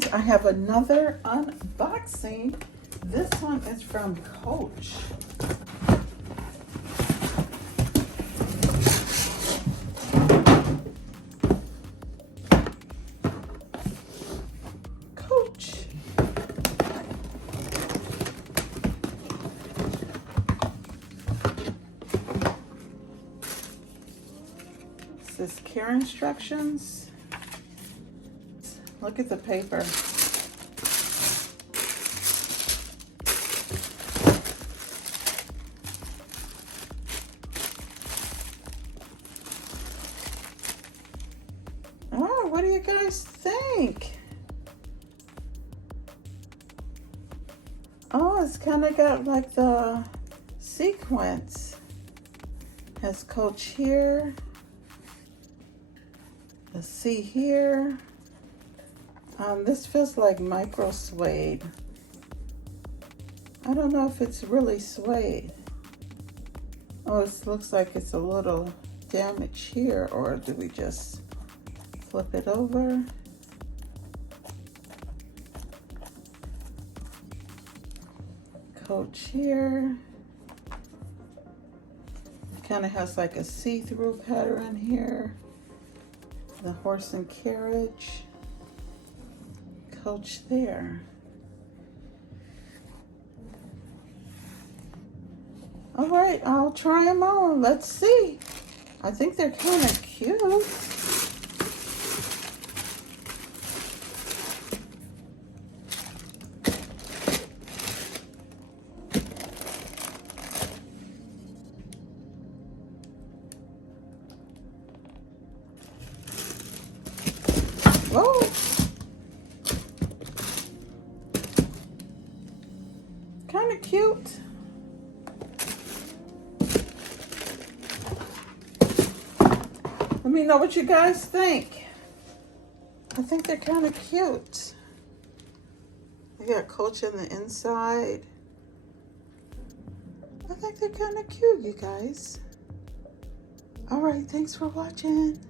things. I have another unboxing. This one is from Coach. This care instructions. Look at the paper. Oh, what do you guys think? Oh, it's kind of got like the sequins. Has Coach here. Let's see here. This feels like micro suede. I don't know if it's really suede. Oh, it looks like it's a little damage here, or do we just flip it over? Coach here. Kind of has like a see-through pattern here. The horse and carriage. Coach there. All right, I'll try them on. Let's see. I think they're kind of cute. Whoa. Kind of cute. Let me know what you guys think. I think they're kind of cute. They got Coach on the inside. I think they're kind of cute, you guys. All right, thanks for watching.